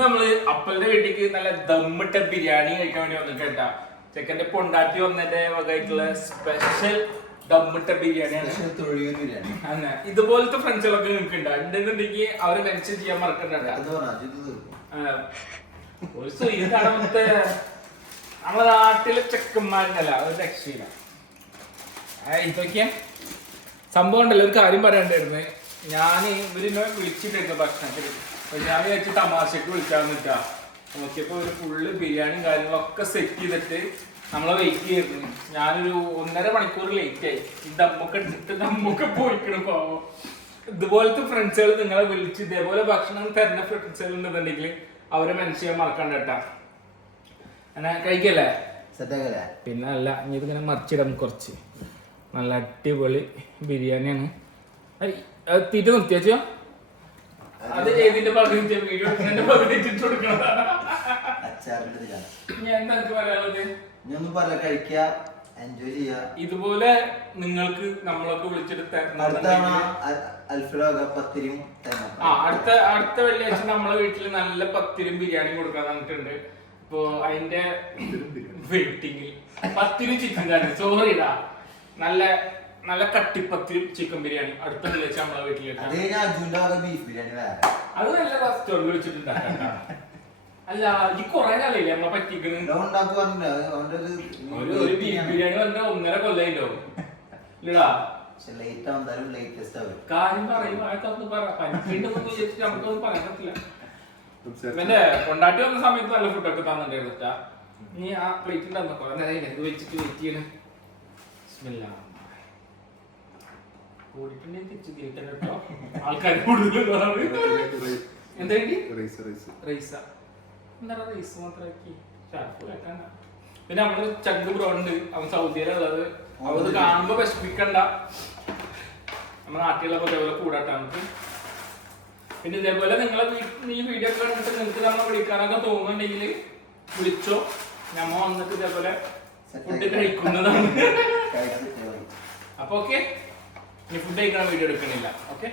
നമ്മള് അപ്പലിന്റെ വീട്ടിക്ക് നല്ല ദമ്മിട്ട ബിരിയാണി കഴിക്കാൻ വേണ്ടി വന്നിട്ട് കേട്ടാ. ചെക്കന്റെ പൊണ്ടാട്ടി വന്നതിന്റെ വകയായിട്ടുള്ള സ്പെഷ്യൽ ദമ്മിട്ട ബിരിയാണിയാണ്. അങ്ങനെ ഇതുപോലത്തെ ഫ്രണ്ട്സുകളൊക്കെ നിൽക്കുന്നുണ്ട്. ഉണ്ടെന്നുണ്ടെങ്കിൽ അവര് മെൻഷൻ ചെയ്യാൻ മറക്കണ്ട. ഒരു സുഖത്തെ നമ്മളെ നാട്ടിലെ ചെക്കന്മാരുണ്ടല്ല ഒരു രക്ഷയില്ല. ഇതൊക്കെ സംഭവം ഉണ്ടല്ലോ. ഒരു കാര്യം പറയാണ്ടായിരുന്നു. ഞാൻ ഇവരിന്നെ വിളിച്ചിട്ടായിരുന്നു ഭക്ഷണത്തിന്. ഞാൻ വിചാരിച്ച് തമാശക്ക് വിളിക്കാന്നിട്ടാ. നോക്കിയപ്പോ ഒരു ഫുള്ള് ബിരിയാണിയും കാര്യങ്ങളൊക്കെ സെറ്റ് ചെയ്തിട്ട് നമ്മളെ വെയിറ്റ് ചെയ്തിരുന്നു. ഞാനൊരു 1.5 മണിക്കൂർ ലേറ്റ് ആയി. ഈ ദമ്മൊക്കെ പോയിക്കണം പാവം. ഇതുപോലത്തെ ഫ്രണ്ട്സുകൾ നിങ്ങളെ വിളിച്ച് ഇതേപോലെ ഭക്ഷണം തരുന്ന ഫ്രണ്ട്സുകൾ ഉണ്ടെന്നുണ്ടെങ്കിൽ അവരെ മനസ്സിലാൻ മറക്കണ്ട കേട്ടാ. അങ്ങനെ കഴിക്കല്ലേ? പിന്നെ അല്ല, ഇനി ഇതിങ്ങനെ മറിച്ചിടാം. കുറച്ച് നല്ല അടിപൊളി ബിരിയാണിയാണ്. തീറ്റ നിർത്തിയാച്ചോ. അത് ഏതിന്റെ പകുതി വീഡിയോ എടുക്കുന്നതിന്റെ പകുതി ഇട്ടിട്ട് കൊടുക്കണം. ഞാൻ എന്താ പറയാനുള്ളത്? ഇതുപോലെ നിങ്ങൾക്ക് നമ്മളൊക്കെ വിളിച്ചിട്ട് അടുത്ത വെള്ളിയാഴ്ച നമ്മളെ വീട്ടില് നല്ല പത്തിരും ബിരിയാണി കൊടുക്കാൻ തന്നിട്ടുണ്ട്. ഇപ്പൊ അതിന്റെ വെയിറ്റിംഗിൽ പത്തിരും ചിക്കൻ കറി, സോറിടാ, നല്ല നല്ല കട്ടിപ്പത്തിരും ചിക്കൻ ബിരിയാണി അടുത്ത വെള്ളിയാഴ്ച നമ്മളെ വീട്ടിലേക്ക്. അത് നല്ല റെസ്റ്റോറന്റ് വെച്ചിട്ടുണ്ടാക്കാം. അല്ല, ഈ കൊറേ കാലയില്ലേ നമ്മളെ പറ്റിക്കണ്. ഒരു ബീഫ് ബിരിയാണി പറഞ്ഞ 1.5 കൊല്ലായില്ലോ ഇല്ലടാ. കാര്യം പറയും നമുക്കൊന്നും പറയാൻ പറ്റില്ല. എന്റെ കൊണ്ടാട്ടി വന്ന സമയത്ത് നല്ല ഫുഡൊക്കെ തന്നിട്ടുണ്ടായിരുന്നു. നീ ആ പ്ലേറ്റ് ഉണ്ടാകുന്ന കൊറേ നേരം ഇത് വെച്ചിട്ട് വെയിറ്റ് ചെയ്യണേ. ആൾക്കാർ കൂടുതൽ എന്താ റൈസ് മാത്രമാക്കി. പിന്നെ നമ്മള് ചങ്ക് ബ്രോ ഉണ്ട്, അവൻ സൗദിയിലുള്ളത്. അവത് കാണുമ്പോ വിഷമിക്കണ്ട, നമ്മുടെ നാട്ടിലുള്ള അതേപോലെ കൂടാട്ട നമുക്ക്. പിന്നെ ഇതേപോലെ നിങ്ങളെ ഈ വീഡിയോ ഒക്കെ കണ്ടിട്ട് നിങ്ങൾക്ക് നമ്മളെ വിളിക്കാനൊക്കെ തോന്നുന്നുണ്ടെങ്കിൽ വിളിച്ചോ. നമ്മ വന്നിട്ട് ഇതേപോലെ ഫുഡ് കഴിക്കുന്നതാണ്. അപ്പൊ ഓക്കെ, ഇനി ഫുഡ് കഴിക്കണ വീഡിയോ എടുക്കണില്ല. ഓക്കെ.